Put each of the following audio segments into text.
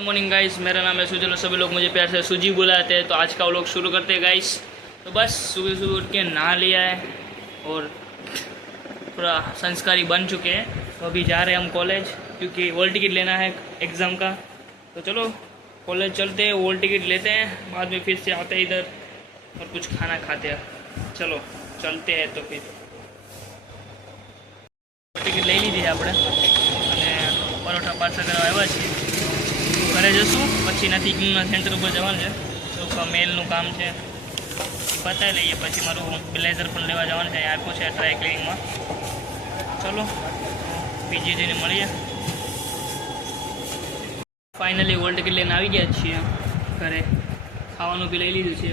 Morning guys, मेरा नाम है सुजल और सभी लोग मुझे प्यार से सुजी बुलाते हैं। तो आज का व्लॉग शुरू करते हैं गाइस। तो बस सुबह सुबह उठ के नहा लिया है और पूरा संस्कारी बन चुके हैं। तो अभी जा रहे हैं हम कॉलेज, क्योंकि हॉल टिकट लेना है एग्ज़ाम का। तो चलो कॉलेज चलते हैं, हॉल टिकट लेते हैं, बाद में फिर से आते हैं इधर और कुछ खाना खाते हैं। चलो चलते हैं। तो फिर ટિકિટ લઈ લીધી છે આપણે અને પરોઠા પાર્સલ કરવા આવ્યા છીએ। ઘરે જશું પછી નજીકના સેન્ટર ઉપર જવાનું છે, તો મેલનું કામ છે પતાવી લઈએ, પછી મારું બ્લેઝર પણ લેવા જવાનું છે, આપ્યું છે ડ્રાય ક્લિનિંગમાં। ચલો પીજી જઈને મળીએ। ફાઇનલી હોલ ટિકિટ લઈને આવી ગયા છીએ ઘરે। ખાવાનું બી લઈ લીધું છે,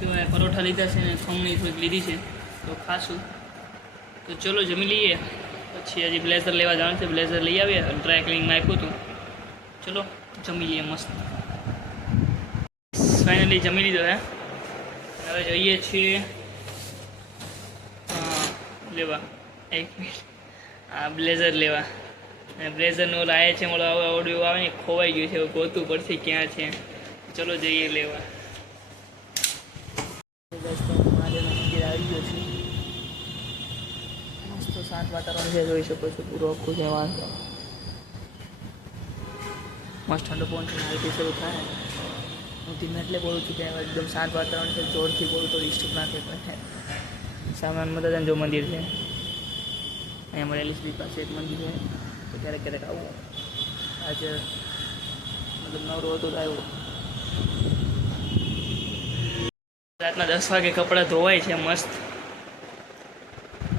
કે પરોઠા લીધા છે ને ખમણી થોડીક લીધી છે, તો ખાશું। તો ચલો જમી લઈએ, પછી હજી બ્લેઝર લેવા જવાનું છે, બ્લેઝર લઈ આવીએ। ડ્રાય ક્લિનિંગમાં આપ્યું હતું, ચલો જમી લઈએ મસ્ત। ફાઇનલી જમી લીધો હે, હવે જઈએ છીએ લેવા, એક મિનિટ, આ બ્લેઝર લેવા। અને બ્લેઝરનો લાવે છે મારો ઓડિયો આવે ને, ખોવાઈ ગયું છે, ગોતવું પડશે ક્યાં છે। ચલો જઈએ લેવા। આવી ગયો છે, તો શાંત વાતાવરણ છે, જોઈ શકો છો પૂરો આખું છે વાંધો મસ્ત ઠંડો પવન છે। આરતી શરૂ થાય, હું ધીમે એટલે બોલું છું કે એકદમ શાંત વાતાવરણ છે, જોરથી બોલું તો ડિસ્ટર્બ ના થાય। સામે મદદ જો મંદિર છે, અહીંયા અમારે એલએસબી પાસે એક મંદિર છે, તો ક્યારેક ક્યારેક આવું। આજે મતલબ નવરો હતો તો આવ્યો। રાતના 10 વાગે કપડાં ધોવાય છે મસ્ત,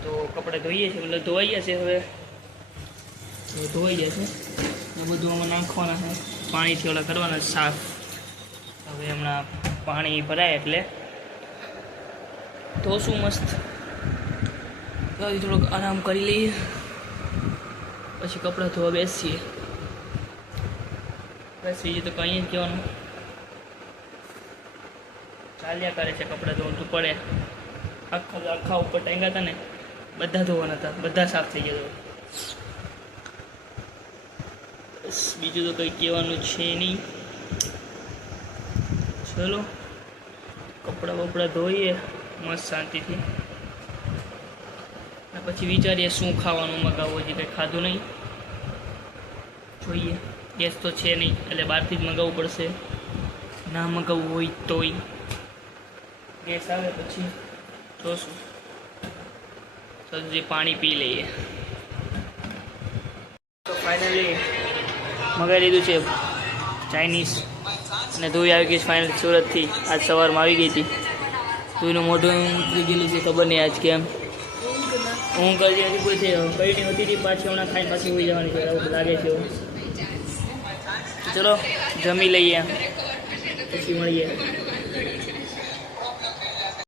તો કપડાં ધોઈએ છીએ, મતલબ ધોવાઈ ગયા છે, હવે ધોવાઈ ગયા છે, એ બધું આમાં નાખવાના છે, પાણીથી ઓલા કરવાના સાફ। હવે હમણાં પાણી ભરાય એટલે ધોશું મસ્ત, થોડોક આરામ કરી લઈએ, પછી કપડાં ધોવા બેસીએ। બસ બીજું તો કંઈ જ કહેવાનું, ચાલ્યા કરે છે। કપડાં ધોવાનું તો પડે, આખા ઉપર ટાંગ્યા હતા ને બધા ધોવાના હતા, બધા સાફ થઈ ગયા। બસ બીજું તો કંઈ કહેવાનું છે નહીં। ચલો કપડાં બપડા ધોઈએ મસ્ત શાંતિથી, અને પછી વિચારીએ શું ખાવાનું મગાવવું। હજી કંઈ ખાધું નહીં, જોઈએ। ગેસ તો છે નહીં એટલે બહારથી જ મગાવવું પડશે, ના મગાવવું હોય તોય ગેસ આવે પછી જોશું। સબ્જી પાણી પી લઈએ। તો ફાઇનલી મગાવી લીધું છે ચાઇનીઝ, અને ધોઈ આવી ગઈ ફાઇનલ સુરતથી, આજ સવારમાં આવી ગઈ હતી। ધોઈનું મોઢું ઉતરી ગયેલું છે, ખબર નહીં આજ કેમ। હું કરી હજી કોઈ કઈ નહીં હોતી હતી, પાછી હમણાં ખાઈને પાછી હોઈ જવાની છે એવું લાગે છે। ચલો જમી લઈએ પછી મળીએ।